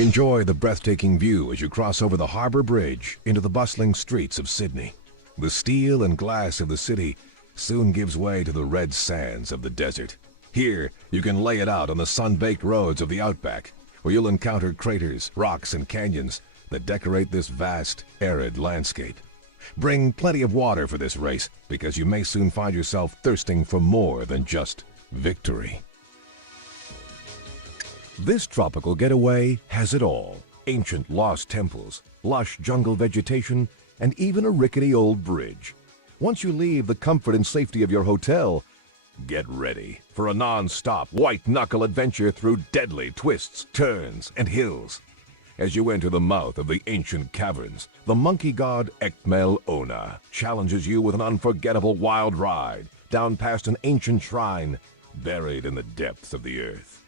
Enjoy the breathtaking view as you cross over the Harbor Bridge into the bustling streets of Sydney. The steel and glass of the city soon gives way to the red sands of the desert. Here, you can lay it out on the sun-baked roads of the outback, where you'll encounter craters, rocks, and canyons that decorate this vast, arid landscape. Bring plenty of water for this race, because you may soon find yourself thirsting for more than just victory. This tropical getaway has it all: ancient lost temples, lush jungle vegetation, and even a rickety old bridge. Once you leave the comfort and safety of your hotel, get ready for a non-stop white-knuckle adventure through deadly twists, turns, and hills. As you enter the mouth of the ancient caverns, the monkey god Ekmel Ona challenges you with an unforgettable wild ride down past an ancient shrine buried in the depths of the earth.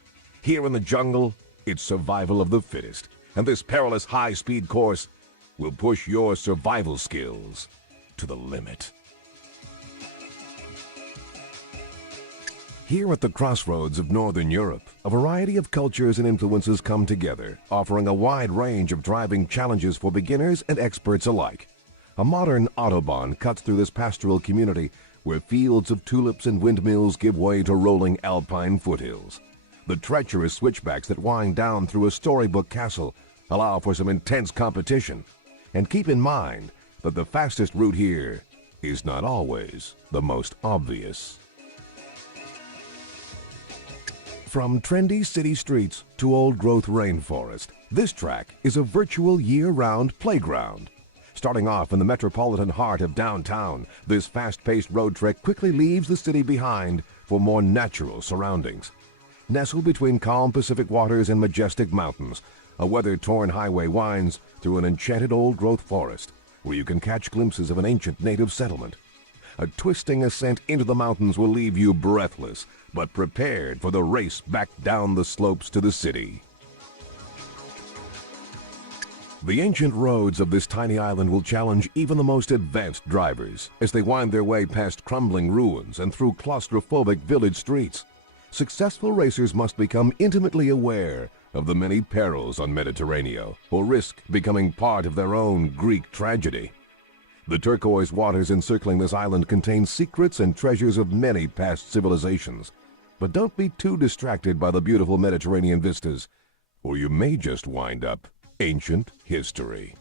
Here in the jungle, it's survival of the fittest, and this perilous high-speed course will push your survival skills to the limit. Here at the crossroads of Northern Europe, a variety of cultures and influences come together, offering a wide range of driving challenges for beginners and experts alike. A modern autobahn cuts through this pastoral community where fields of tulips and windmills give way to rolling Alpine foothills. The treacherous switchbacks that wind down through a storybook castle allow for some intense competition. And keep in mind that the fastest route here is not always the most obvious. From trendy city streets to old-growth rainforest, this track is a virtual year-round playground. Starting off in the metropolitan heart of downtown, this fast-paced road trek quickly leaves the city behind for more natural surroundings. Nestled between calm Pacific waters and majestic mountains, a weather-torn highway winds through an enchanted old-growth forest, where you can catch glimpses of an ancient native settlement. A twisting ascent into the mountains will leave you breathless, but prepared for the race back down the slopes to the city. The ancient roads of this tiny island will challenge even the most advanced drivers as they wind their way past crumbling ruins and through claustrophobic village streets. Successful racers must become intimately aware of the many perils on Mediterranean, or risk becoming part of their own Greek tragedy. The turquoise waters encircling this island contain secrets and treasures of many past civilizations. But don't be too distracted by the beautiful Mediterranean vistas, or you may just wind up ancient history.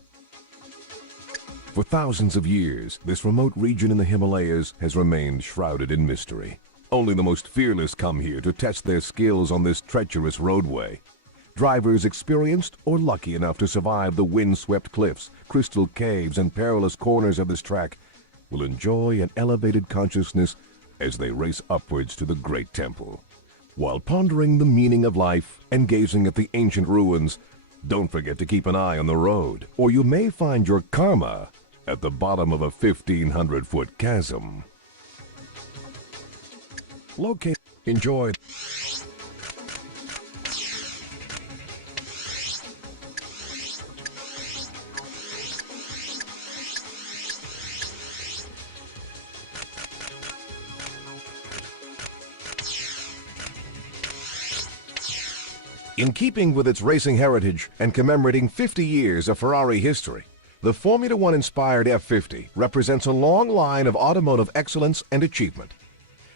For thousands of years, this remote region in the Himalayas has remained shrouded in mystery. Only the most fearless come here to test their skills on this treacherous roadway. Drivers experienced or lucky enough to survive the wind-swept cliffs, crystal caves, and perilous corners of this track will enjoy an elevated consciousness as they race upwards to the Great Temple. While pondering the meaning of life and gazing at the ancient ruins, don't forget to keep an eye on the road, or you may find your karma at the bottom of a 1,500-foot chasm. Enjoy. In keeping with its racing heritage and commemorating 50 years of Ferrari history, the Formula One-inspired F50 represents a long line of automotive excellence and achievement.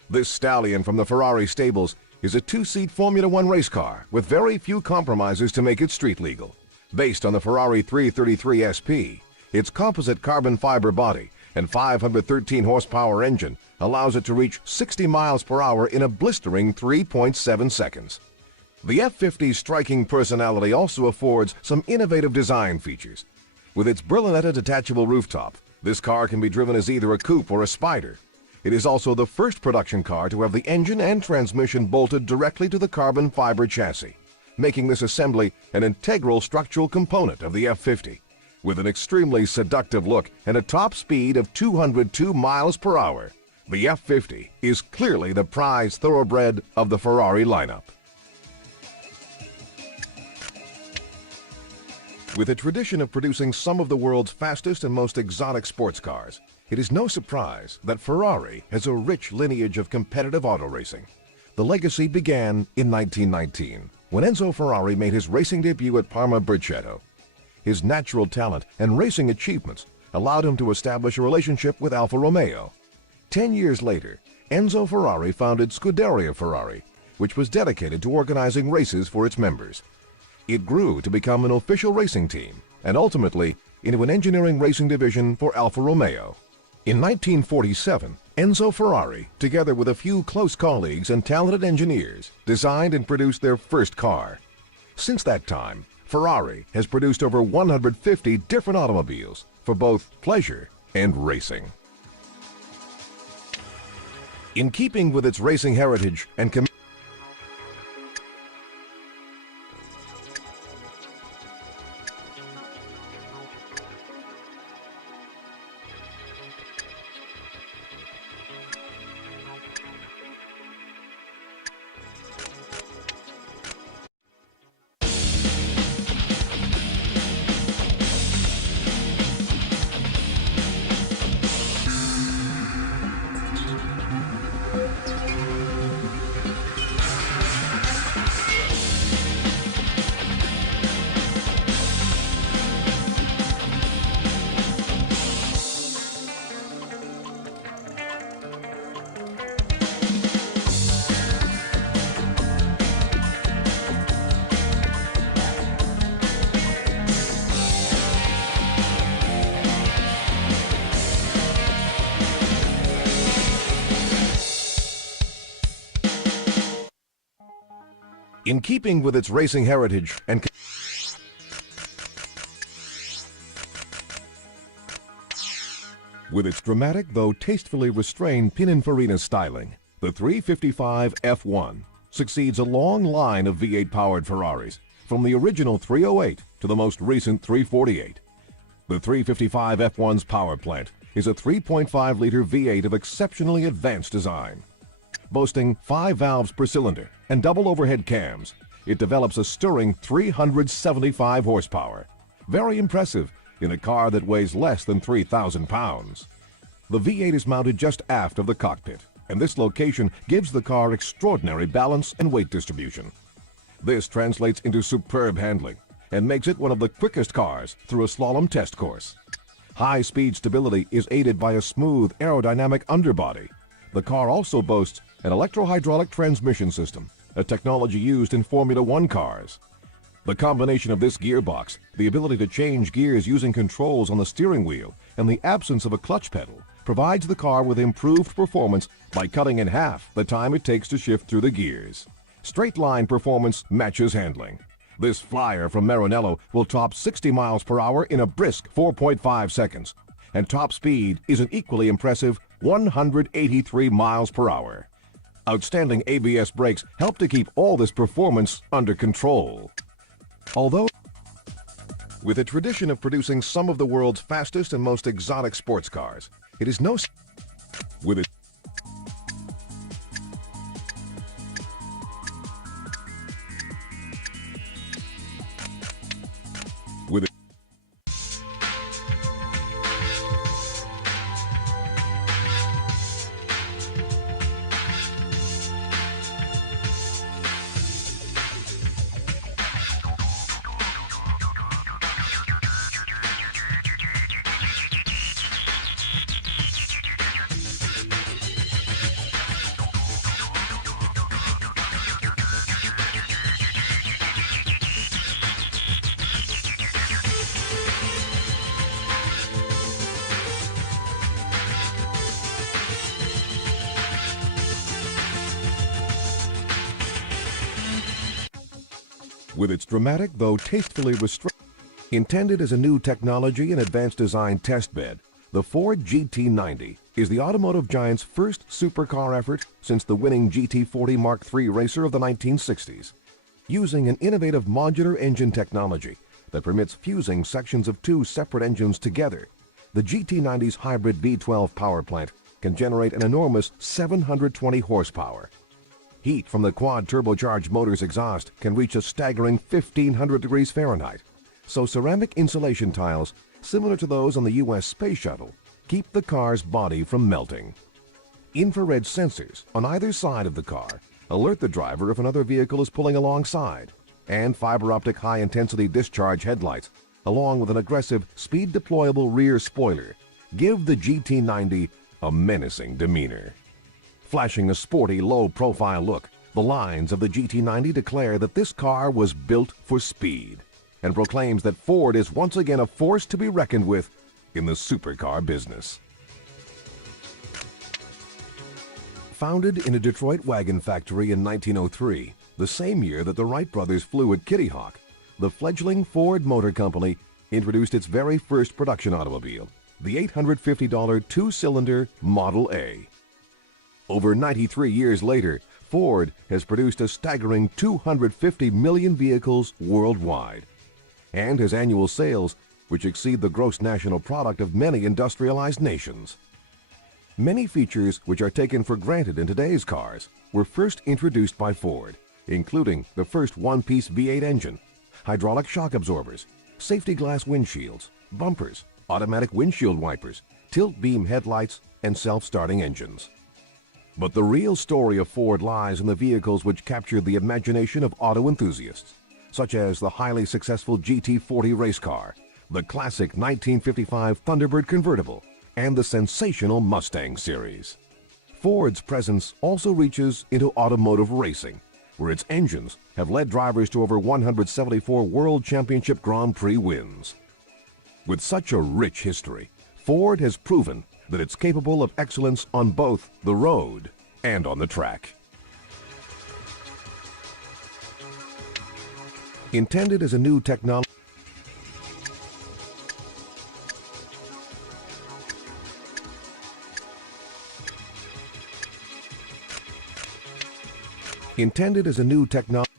This stallion from the Ferrari stables is a two-seat Formula One race car with very few compromises to make it street legal. Based on the Ferrari 333 SP, its composite carbon fiber body and 513 horsepower engine allows it to reach 60 miles per hour in a blistering 3.7 seconds. The F50's striking personality also affords some innovative design features. With its Berlinetta detachable rooftop, this car can be driven as either a coupe or a spider. It is also the first production car to have the engine and transmission bolted directly to the carbon fiber chassis, making this assembly an integral structural component of the F50. With an extremely seductive look and a top speed of 202 miles per hour, the F50 is clearly the prized thoroughbred of the Ferrari lineup. With a tradition of producing some of the world's fastest and most exotic sports cars, it is no surprise that Ferrari has a rich lineage of competitive auto racing. The legacy began in 1919, when Enzo Ferrari made his racing debut at Parma Brichetto. His natural talent and racing achievements allowed him to establish a relationship with Alfa Romeo. 10 years later, Enzo Ferrari founded Scuderia Ferrari, which was dedicated to organizing races for its members. It grew to become an official racing team and ultimately into an engineering racing division for Alfa Romeo. In 1947, Enzo Ferrari, together with a few close colleagues and talented engineers, designed and produced their first car. Since that time, Ferrari has produced over 150 different automobiles for both pleasure and racing. In keeping with its racing heritage and In keeping with its racing heritage and with its dramatic though tastefully restrained Pininfarina styling, the 355 F1 succeeds a long line of V8 powered Ferraris, from the original 308 to the most recent 348. The 355 F1's power plant is a 3.5-liter V8 of exceptionally advanced design. Boasting 5 valves per cylinder and double overhead cams, it develops a stirring 375 horsepower. Very impressive in a car that weighs less than 3,000 pounds. The V8 is mounted just aft of the cockpit, and this location gives the car extraordinary balance and weight distribution. This translates into superb handling and makes it one of the quickest cars through a slalom test course. High-speed stability is aided by a smooth aerodynamic underbody. The car also boasts an electro-hydraulic transmission system, a technology used in Formula One cars. The combination of this gearbox, the ability to change gears using controls on the steering wheel, and the absence of a clutch pedal provides the car with improved performance by cutting in half the time it takes to shift through the gears. Straight-line performance matches handling. This flyer from Maranello will top 60 miles per hour in a brisk 4.5 seconds, and top speed is an equally impressive 183 miles per hour. Outstanding ABS brakes help to keep all this performance under control. Although, with a tradition of producing some of the world's fastest and most exotic sports cars, it is no with it. With it. With its dramatic though tastefully restrained, intended as a new technology and advanced design testbed, the Ford GT90 is the automotive giant's first supercar effort since the winning GT40 Mark III racer of the 1960s. Using an innovative modular engine technology that permits fusing sections of 2 separate engines together, the GT90's hybrid V12 power plant can generate an enormous 720 horsepower. Heat from the quad turbocharged motor's exhaust can reach a staggering 1,500 degrees Fahrenheit, so ceramic insulation tiles, similar to those on the U.S. Space Shuttle, keep the car's body from melting. Infrared sensors on either side of the car alert the driver if another vehicle is pulling alongside, and fiber optic high-intensity discharge headlights, along with an aggressive speed-deployable rear spoiler, give the GT90 a menacing demeanor. Flashing a sporty, low-profile look, the lines of the GT90 declare that this car was built for speed and proclaims that Ford is once again a force to be reckoned with in the supercar business. Founded in a Detroit wagon factory in 1903, the same year that the Wright brothers flew at Kitty Hawk, the fledgling Ford Motor Company introduced its very first production automobile, the $850 two-cylinder Model A. Over 93 years later, Ford has produced a staggering 250 million vehicles worldwide and has annual sales which exceed the gross national product of many industrialized nations. Many features which are taken for granted in today's cars were first introduced by Ford, including the first one-piece V8 engine, hydraulic shock absorbers, safety glass windshields, bumpers, automatic windshield wipers, tilt beam headlights, and self-starting engines. But the real story of Ford lies in the vehicles which captured the imagination of auto enthusiasts, such as the highly successful GT40 race car, the classic 1955 Thunderbird convertible, and the sensational Mustang series. Ford's presence also reaches into automotive racing, where its engines have led drivers to over 174 World Championship Grand Prix wins. With such a rich history, Ford has proven that it's capable of excellence on both the road and on the track. Intended as a new technology, Intended as a new technology.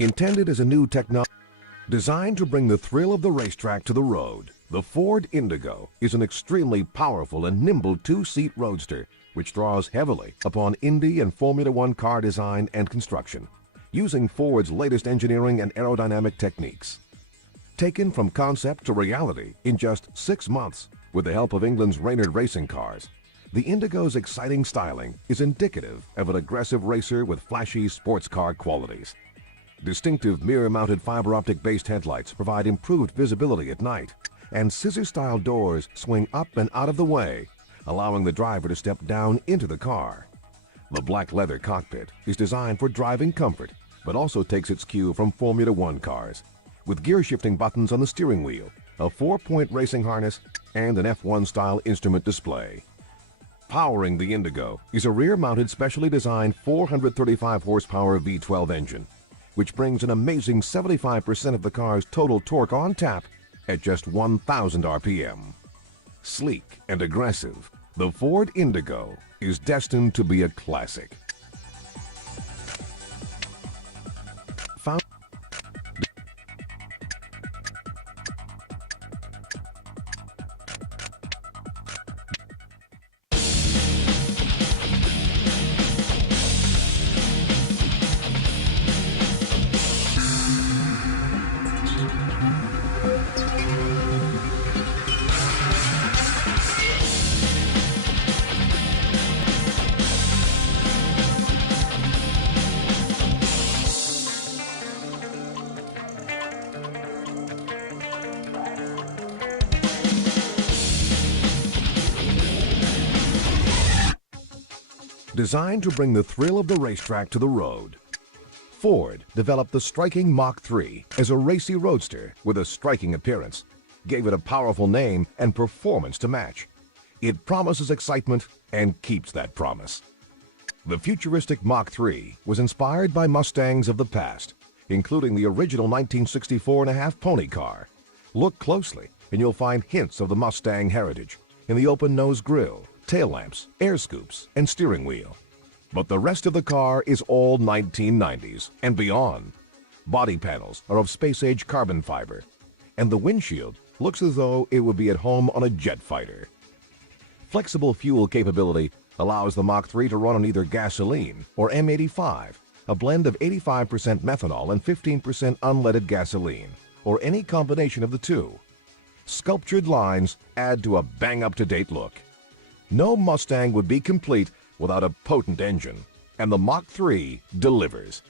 Intended as a new technology, designed to bring the thrill of the racetrack to the road, the Ford Indigo is an extremely powerful and nimble two-seat roadster which draws heavily upon Indy and Formula One car design and construction, using Ford's latest engineering and aerodynamic techniques. Taken from concept to reality in just 6 months with the help of England's Reynard racing cars, the Indigo's exciting styling is indicative of an aggressive racer with flashy sports car qualities. Distinctive mirror-mounted fiber-optic-based headlights provide improved visibility at night, and scissor-style doors swing up and out of the way, allowing the driver to step down into the car. The black leather cockpit is designed for driving comfort, but also takes its cue from Formula One cars, with gear-shifting buttons on the steering wheel, a 4-point racing harness, and an F1-style instrument display. Powering the Indigo is a rear-mounted specially designed 435 horsepower V12 engine, which brings an amazing 75% of the car's total torque on tap at just 1,000 RPM. Sleek and aggressive, the Ford Indigo is destined to be a classic. Found Designed to bring the thrill of the racetrack to the road, Ford developed the striking Mach 3 as a racy roadster with a striking appearance, gave it a powerful name and performance to match. It promises excitement and keeps that promise. The futuristic Mach 3 was inspired by Mustangs of the past, including the original 1964.5 pony car. Look closely and you'll find hints of the Mustang heritage in the open-nose grille, tail lamps, air scoops, and steering wheel. But the rest of the car is all 1990s and beyond. Body panels are of space-age carbon fiber, and the windshield looks as though it would be at home on a jet fighter. Flexible fuel capability allows the Mach 3 to run on either gasoline or M85, a blend of 85% methanol and 15% unleaded gasoline, or any combination of the two. Sculptured lines add to a bang-up-to-date look. No Mustang would be complete without a potent engine, and the Mach 3 delivers.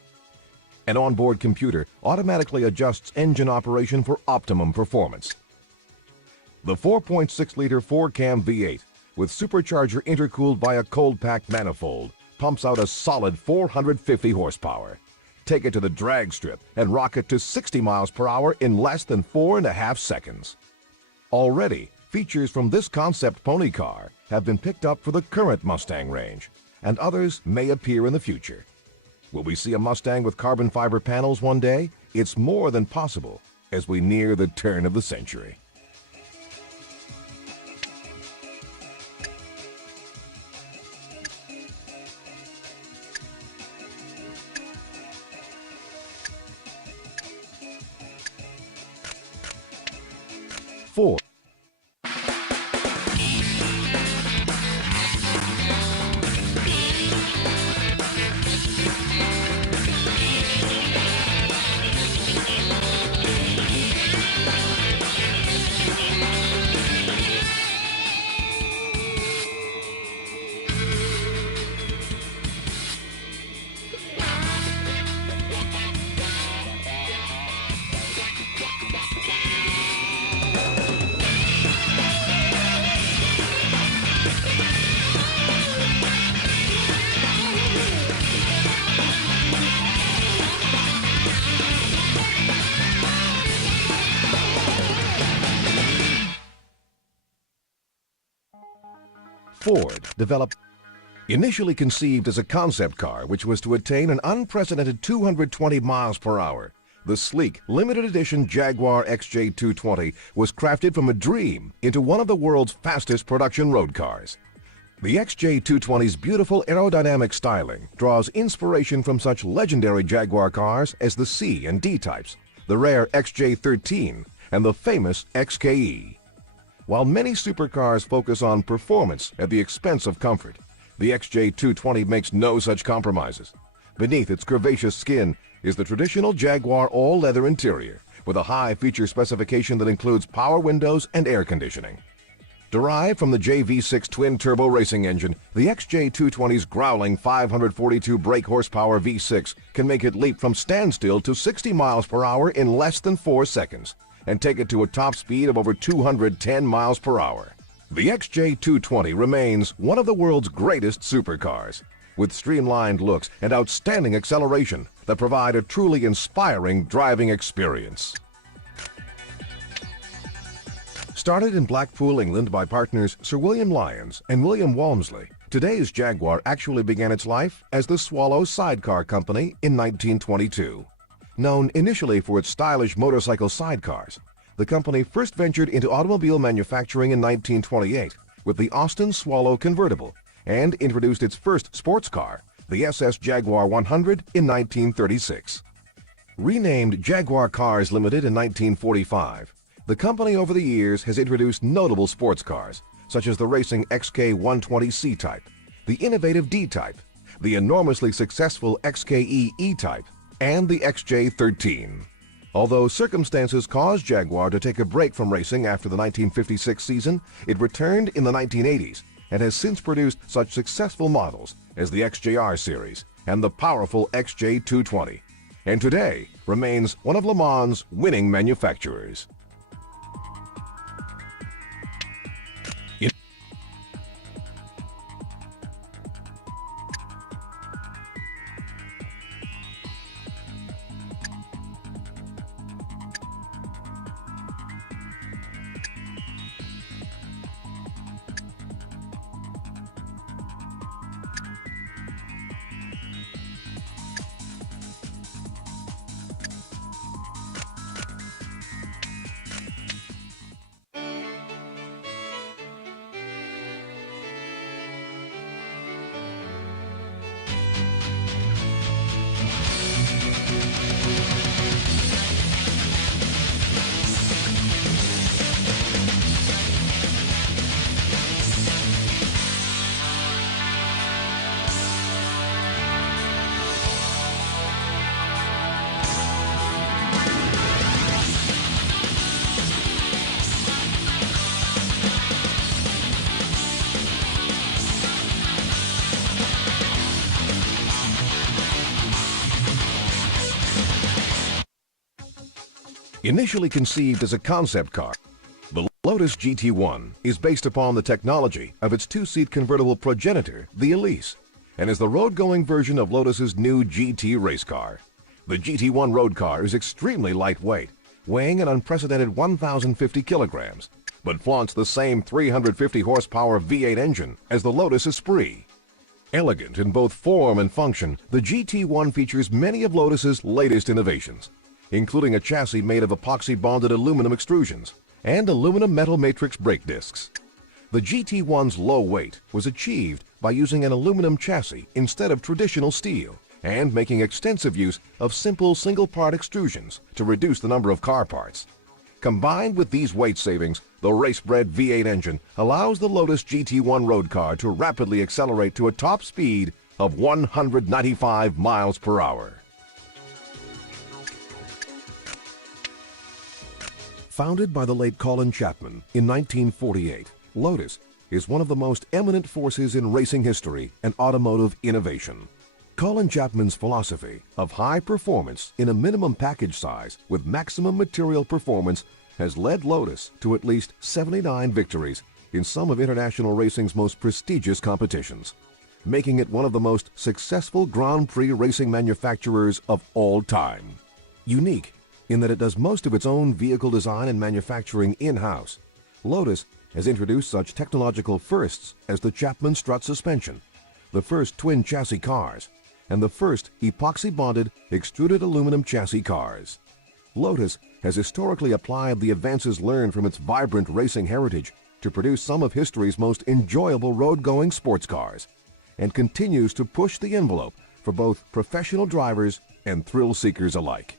An onboard computer automatically adjusts engine operation for optimum performance. The 4.6-liter 4-cam V8 with supercharger intercooled by a cold-packed manifold pumps out a solid 450 horsepower. Take it to the drag strip and rock it to 60 miles per hour in less than 4.5 seconds. Already, features from this concept pony car have been picked up for the current Mustang range, and others may appear in the future. Will we see a Mustang with carbon fiber panels one day? It's more than possible as we near the turn of the century. Ford. Ford developed. Initially conceived as a concept car which was to attain an unprecedented 220 miles per hour, the sleek, limited edition Jaguar XJ220 was crafted from a dream into one of the world's fastest production road cars. The XJ220's beautiful aerodynamic styling draws inspiration from such legendary Jaguar cars as the C and D types, the rare XJ13, and the famous XKE. While many supercars focus on performance at the expense of comfort, the XJ220 makes no such compromises. Beneath its curvaceous skin is the traditional Jaguar all-leather interior with a high feature specification that includes power windows and air conditioning. Derived from the JV6 twin-turbo racing engine, the XJ220's growling 542 brake horsepower V6 can make it leap from standstill to 60 miles per hour in less than 4 seconds and take it to a top speed of over 210 miles per hour. The XJ220 remains one of the world's greatest supercars, with streamlined looks and outstanding acceleration that provide a truly inspiring driving experience. Started in Blackpool, England by partners Sir William Lyons and William Walmsley, today's Jaguar actually began its life as the Swallow Sidecar Company in 1922. Known initially for its stylish motorcycle sidecars, the company first ventured into automobile manufacturing in 1928 with the Austin Swallow convertible and introduced its first sports car, the SS Jaguar 100, in 1936. Renamed Jaguar Cars Limited in 1945, the company over the years has introduced notable sports cars such as the racing XK120 C-Type, the innovative D-Type, the enormously successful XKE E-Type, and the XJ13. Although circumstances caused Jaguar to take a break from racing after the 1956 season, it returned in the 1980s and has since produced such successful models as the XJR series and the powerful XJ220, and today remains one of Le Mans' winning manufacturers. Initially conceived as a concept car, the Lotus GT1 is based upon the technology of its two-seat convertible progenitor, the Elise, and is the road-going version of Lotus's new GT race car. The GT1 road car is extremely lightweight, weighing an unprecedented 1,050 kilograms, but flaunts the same 350 horsepower V8 engine as the Lotus Esprit. Elegant in both form and function, the GT1 features many of Lotus's latest innovations, including a chassis made of epoxy-bonded aluminum extrusions and aluminum metal matrix brake discs. The GT1's low weight was achieved by using an aluminum chassis instead of traditional steel and making extensive use of simple single-part extrusions to reduce the number of car parts. Combined with these weight savings, the race-bred V8 engine allows the Lotus GT1 road car to rapidly accelerate to a top speed of 195 miles per hour. Founded by the late Colin Chapman in 1948, Lotus is one of the most eminent forces in racing history and automotive innovation. Colin Chapman's philosophy of high performance in a minimum package size with maximum material performance has led Lotus to at least 79 victories in some of international racing's most prestigious competitions, making it one of the most successful Grand Prix racing manufacturers of all time. Unique in that it does most of its own vehicle design and manufacturing in-house, Lotus has introduced such technological firsts as the Chapman strut suspension, the first twin chassis cars, and the first epoxy-bonded extruded aluminum chassis cars. Lotus has historically applied the advances learned from its vibrant racing heritage to produce some of history's most enjoyable road-going sports cars, and continues to push the envelope for both professional drivers and thrill-seekers alike.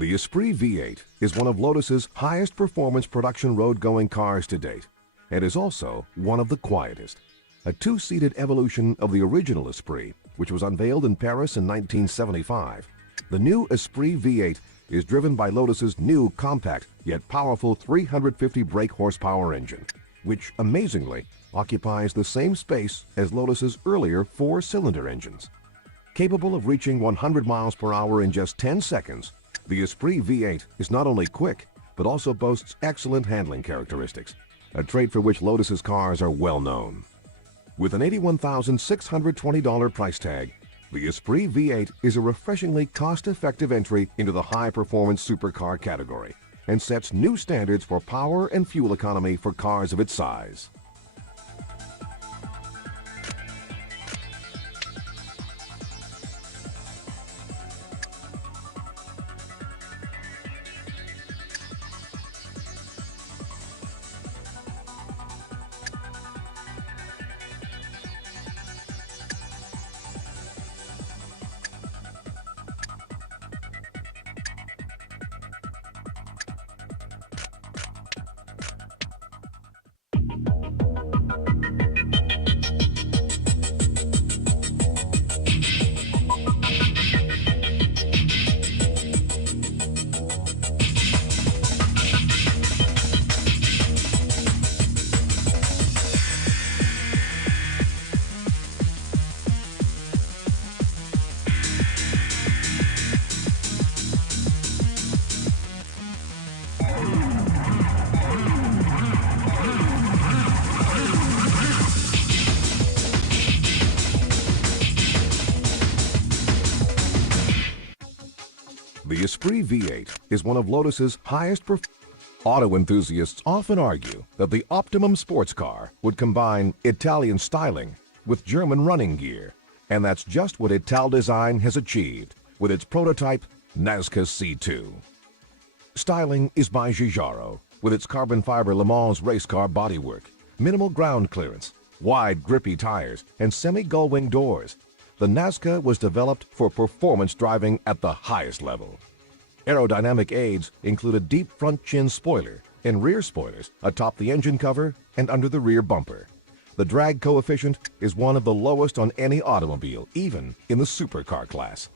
The Esprit V8 is one of Lotus's highest performance production road-going cars to date, and is also one of the quietest. A two-seated evolution of the original Esprit, which was unveiled in Paris in 1975, the new Esprit V8 is driven by Lotus's new compact yet powerful 350 brake horsepower engine, which amazingly occupies the same space as Lotus's earlier four-cylinder engines. Capable of reaching 100 miles per hour in just 10 seconds, the Esprit V8 is not only quick, but also boasts excellent handling characteristics, a trait for which Lotus's cars are well known. With an $81,620 price tag, the Esprit V8 is a refreshingly cost-effective entry into the high-performance supercar category and sets new standards for power and fuel economy for cars of its size. Esprit V8 is one of Lotus's highest performance. Auto enthusiasts often argue that the optimum sports car would combine Italian styling with German running gear, and that's just what Italdesign has achieved with its prototype Nazca C2. Styling is by Giugiaro, with its carbon fiber Le Mans race car bodywork, minimal ground clearance, wide grippy tires, and semi-gull-wing doors. The Nazca was developed for performance driving at the highest level. Aerodynamic aids include a deep front chin spoiler and rear spoilers atop the engine cover and under the rear bumper. The drag coefficient is one of the lowest on any automobile, even in the supercar class.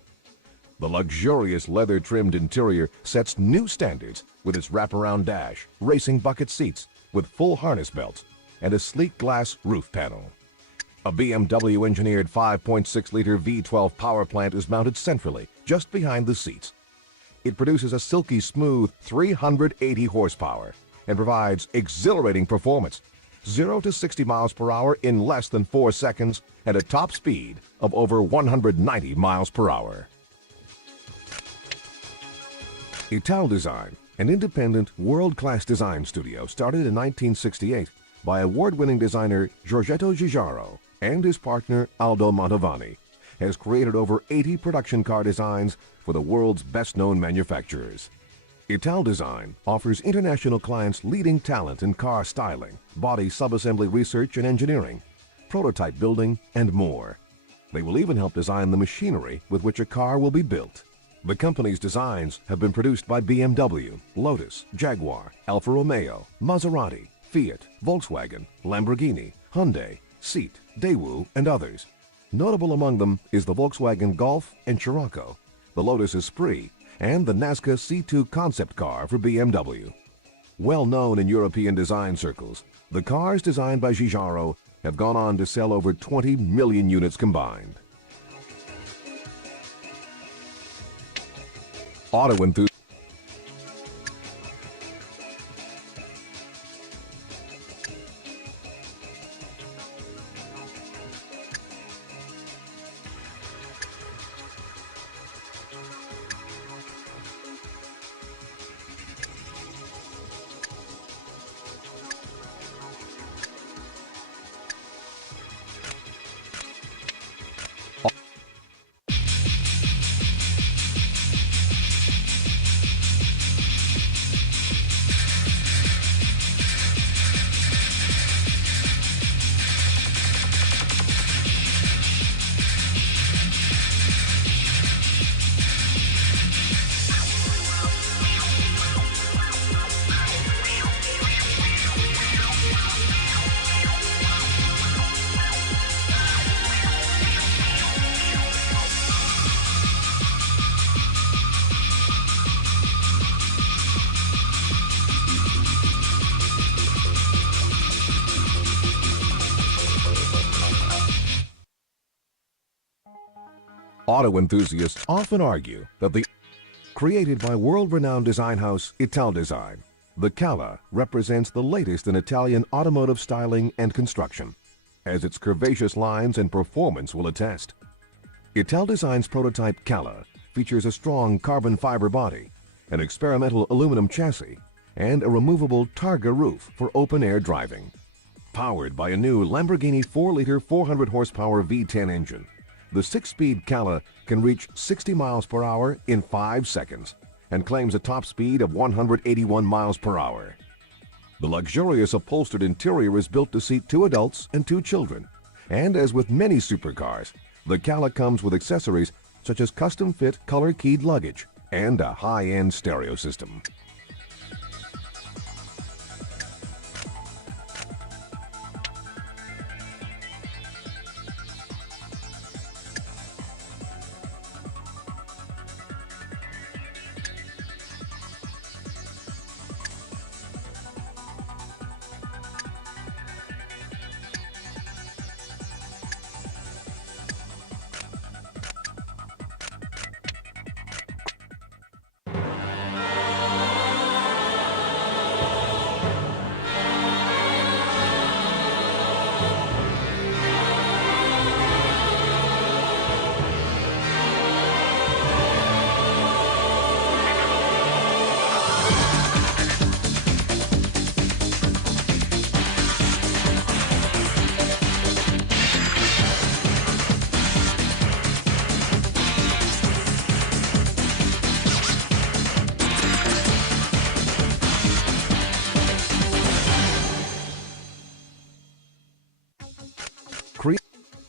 The luxurious leather-trimmed interior sets new standards with its wraparound dash, racing bucket seats with full harness belts, and a sleek glass roof panel. A BMW-engineered 5.6-liter V12 power plant is mounted centrally, just behind the seats. It produces a silky smooth 380 horsepower and provides exhilarating performance, 0 to 60 miles per hour in less than 4 seconds at a top speed of over 190 miles per hour. Italdesign, an independent, world-class design studio started in 1968 by award-winning designer Giorgetto Giugiaro and his partner Aldo Mantovani, has created over 80 production car designs for the world's best-known manufacturers. Italdesign offers international clients leading talent in car styling, body subassembly research and engineering, prototype building, and more. They will even help design the machinery with which a car will be built. The company's designs have been produced by BMW, Lotus, Jaguar, Alfa Romeo, Maserati, Fiat, Volkswagen, Lamborghini, Hyundai, Seat, Daewoo, and others. Notable among them is the Volkswagen Golf and Scirocco, the Lotus Esprit, and the Nazca C2 concept car for BMW. Well known in European design circles, the cars designed by Giugiaro have gone on to sell over 20 million units combined. Auto enthusiasts. Auto enthusiasts often argue that created by world-renowned design house Italdesign, the Cala represents the latest in Italian automotive styling and construction, as its curvaceous lines and performance will attest. Italdesign's prototype Cala features a strong carbon fiber body, an experimental aluminum chassis, and a removable Targa roof for open-air driving. Powered by a new Lamborghini 4-liter 400 horsepower V10 engine, the 6-speed Cala can reach 60 miles per hour in 5 seconds and claims a top speed of 181 miles per hour. The luxurious upholstered interior is built to seat 2 adults and 2 children, and as with many supercars, the Cala comes with accessories such as custom-fit color-keyed luggage and a high-end stereo system.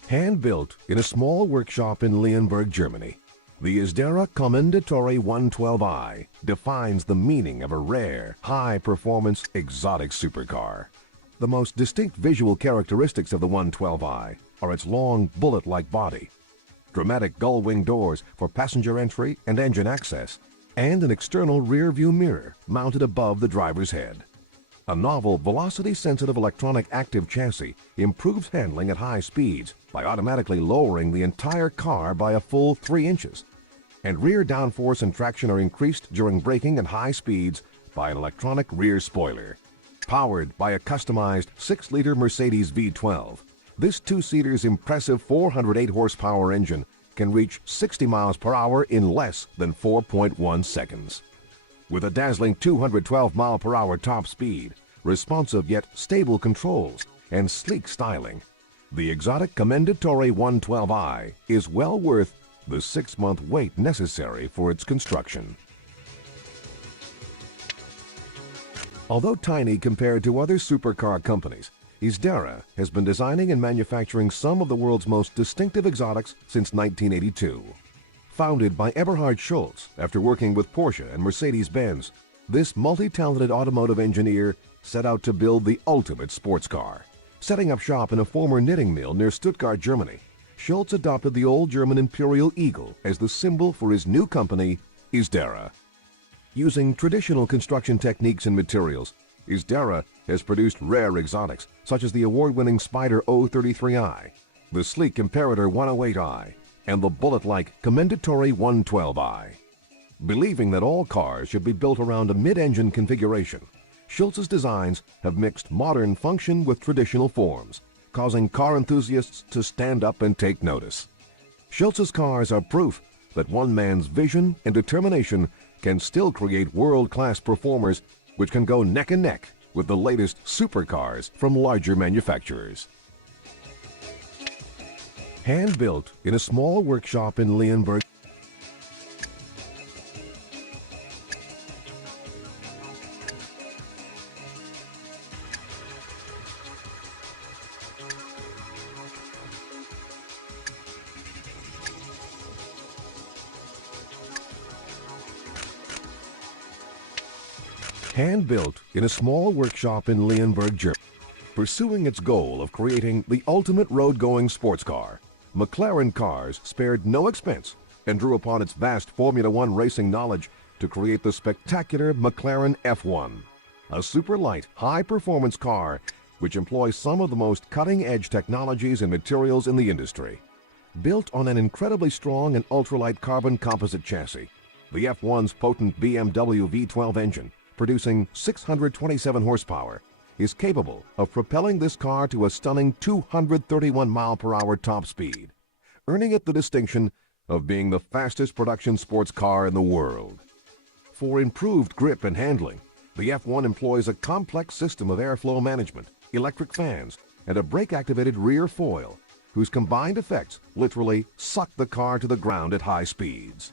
Hand-built in a small workshop in Leonberg, Germany, the Isdera Commendatore 112i defines the meaning of a rare, high-performance, exotic supercar. The most distinct visual characteristics of the 112i are its long, bullet-like body, dramatic gull-wing doors for passenger entry and engine access, and an external rear-view mirror mounted above the driver's head. A novel velocity-sensitive electronic active chassis improves handling at high speeds by automatically lowering the entire car by a full 3 inches. And rear downforce and traction are increased during braking at high speeds by an electronic rear spoiler. Powered by a customized 6-liter Mercedes V12, this two-seater's impressive 408 horsepower engine can reach 60 miles per hour in less than 4.1 seconds. With a dazzling 212 mile per hour top speed, responsive yet stable controls, and sleek styling, the exotic Commendatore 112i is well worth the 6-month wait necessary for its construction. Although tiny compared to other supercar companies, Isdera has been designing and manufacturing some of the world's most distinctive exotics since 1982. Founded by Eberhard Schultz after working with Porsche and Mercedes-Benz, this multi-talented automotive engineer set out to build the ultimate sports car. Setting up shop in a former knitting mill near Stuttgart, Germany, Schultz adopted the old German imperial eagle as the symbol for his new company, Isdera. Using traditional construction techniques and materials, Isdera has produced rare exotics such as the award-winning Spider 033i, the sleek Imperator 108i, and the bullet-like Commendatore 112i. Believing that all cars should be built around a mid-engine configuration, Schultz's designs have mixed modern function with traditional forms, causing car enthusiasts to stand up and take notice. Schultz's cars are proof that one man's vision and determination can still create world-class performers which can go neck and neck with the latest supercars from larger manufacturers. Hand-built in a small workshop in Leonberg, hand-built in a small workshop in Leonberg, Germany. Pursuing its goal of creating the ultimate road-going sports car, McLaren Cars spared no expense and drew upon its vast Formula One racing knowledge to create the spectacular McLaren F1, a super-light, high-performance car which employs some of the most cutting-edge technologies and materials in the industry. Built on an incredibly strong and ultralight carbon composite chassis, the F1's potent BMW V12 engine, producing 627 horsepower, is capable of propelling this car to a stunning 231 mile per hour top speed, earning it the distinction of being the fastest production sports car in the world. For improved grip and handling, the F1 employs a complex system of airflow management, electric fans, and a brake-activated rear foil, whose combined effects literally suck the car to the ground at high speeds.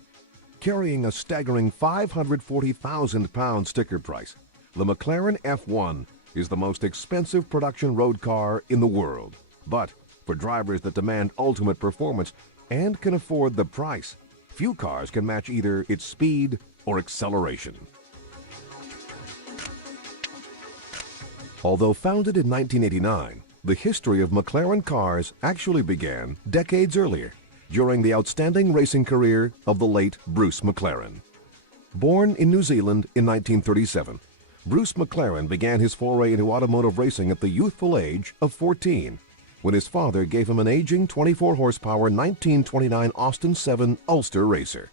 Carrying a staggering 540,000 pound sticker price, the McLaren F1 is the most expensive production road car in the world. But for drivers that demand ultimate performance and can afford the price, few cars can match either its speed or acceleration. Although founded in 1989, the history of McLaren cars actually began decades earlier, during the outstanding racing career of the late Bruce McLaren. Born in New Zealand in 1937, Bruce McLaren began his foray into automotive racing at the youthful age of 14, when his father gave him an aging 24-horsepower 1929 Austin 7 Ulster racer.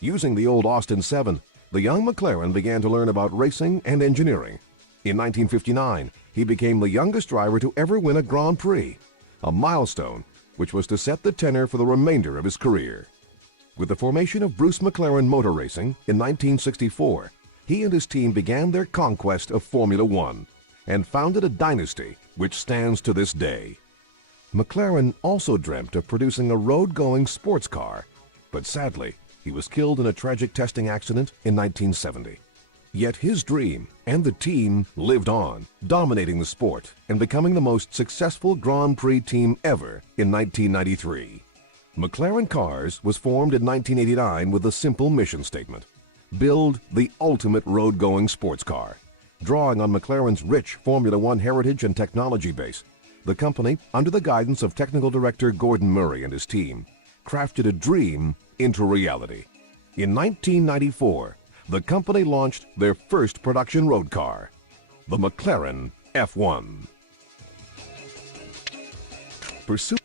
Using the old Austin 7, the young McLaren began to learn about racing and engineering. In 1959, he became the youngest driver to ever win a Grand Prix, a milestone which was to set the tenor for the remainder of his career. With the formation of Bruce McLaren Motor Racing in 1964, he and his team began their conquest of Formula One and founded a dynasty which stands to this day. McLaren also dreamt of producing a road-going sports car, but sadly, he was killed in a tragic testing accident in 1970. Yet his dream and the team lived on, dominating the sport and becoming the most successful Grand Prix team ever in 1993. McLaren Cars was formed in 1989 with a simple mission statement: build the ultimate road-going sports car. Drawing on McLaren's rich Formula One heritage and technology base, the company, under the guidance of technical director Gordon Murray and his team, crafted a dream into reality. In 1994, the company launched their first production road car, the McLaren F1. Pursue